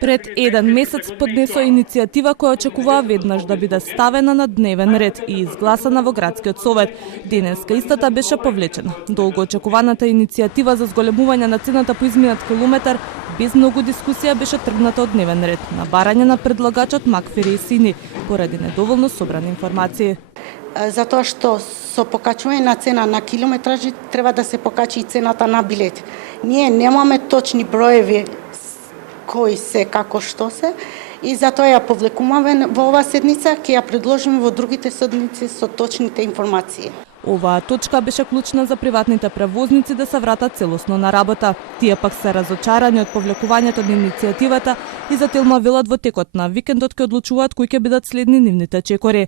Пред еден месец поднесоа иницијатива која очекуваа веднаш да биде ставена на дневен ред и изгласана во градскиот совет. Денеска истата беше повлечена. Долго очекуваната иницијатива за зголемување на цената по изминат километар без многу дискусија беше тргната од дневен ред на барање на предлагачот Макфери и Сини поради недоволно собрани информации. Затоа што со покачување на цена на километражи треба да се покачи и цената на билет. Ние немаме точни броеви кои се, како што се, и затоа ја повлекуваме во оваа седница, ќе ја предложиме во другите седници со точните информации. Оваа точка беше клучна за приватните превозници да се вратат целосно на работа. Тие пак се разочарани од повлекувањето на иницијативата и зателма велат во текот на викендот ќе одлучуваат кои ќе бидат следни нивните чекори.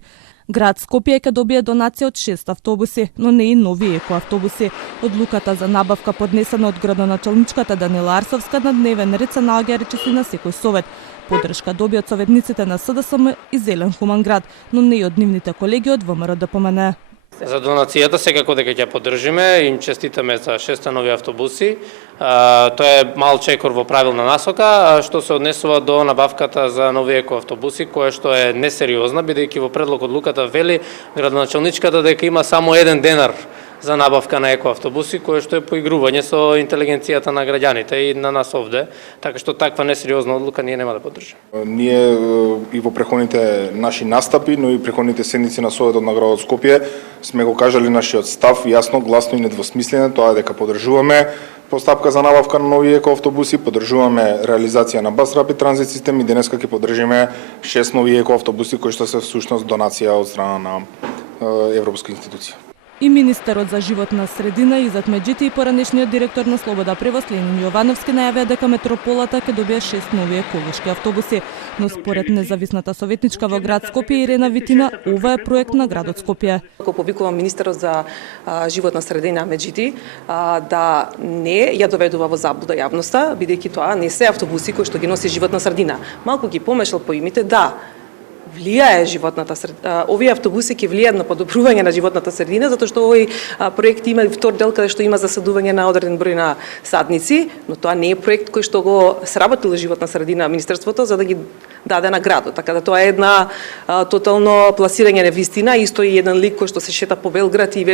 Град Скопје ќе добие донација од 6 автобуси, но не и нови екоавтобуси. Одлуката за набавка поднесена од градоначалничката Данила Арсовска на дневен ред се наоѓа речиси на секој совет. Поддршка доби од советниците на СДСМ и Зелен Хуман град, но не и од нивните колеги од ВМРО ДПМН. За донацијата секако дека ќе поддржиме, им честитаме за 6 нови автобуси. Тоа е мал чекор во правилна насока, што се однесува до набавката за нови екоавтобуси, кое што е несериозна, бидејќи во предлог одлуката вели градоначалничката дека има само 1 денар за набавка на екоавтобуси, кое што е поигрување со интелигенцијата на граѓаните и на нас овде, така што таква несериозна одлука ние нема да поддржиме. Ние и во преходните наши настапи, но и преходните седници на Советот на градот Скопје сме го кажали нашиот став јасно, гласно и недвосмислено, тоа е дека поддржуваме постапка за набавка на нови екоавтобуси, поддржуваме реализација на Bus Rapid Transit систем и денеска ќе поддржиме 6 нови екоавтобуси кои што се всушност донација од страна на европска институција. И министерот за животна средина Изет Меджити и поранешниот директор на Слобода превоз Ленин Јовановски најавија дека метрополата ќе добие 6 нови еколошки автобуси, но според независната советничка во град Скопје Ирена Витина, ова е проект на градот Скопје. Ако повикувам министерот за животна средина Меджити да не ја доведува во заблуда јавноста, бидејќи тоа не се автобуси кои што ги носи животна средина. Малку ги помешал по имите, да, влијае животната средина. Овие автобуси ќе влијаат на подобрување на животната средина, затоа што овој проект има и втор дел каде што има засадување на одреден број на садници, но тоа не е проект кој што го сработило животна средина Министерството за да ги даде на градот. Така да тоа е една тотално пласирање на вистина, исто и еден лик кој што се шета по Белград и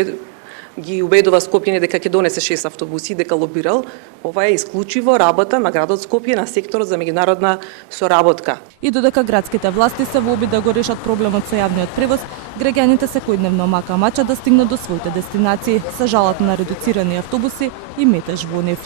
ги убедува Скопјани дека ќе донесе 6 автобуси, дека лобирал. Ова е исклучиво работа на градот Скопје, на секторот за меѓународна соработка. И додека градските власти се во обид да го решат проблемот со јавниот превоз, граѓаните секојдневно мака мача да стигнат до своите дестинации, се жалат на редуцирани автобуси и метеж во нив.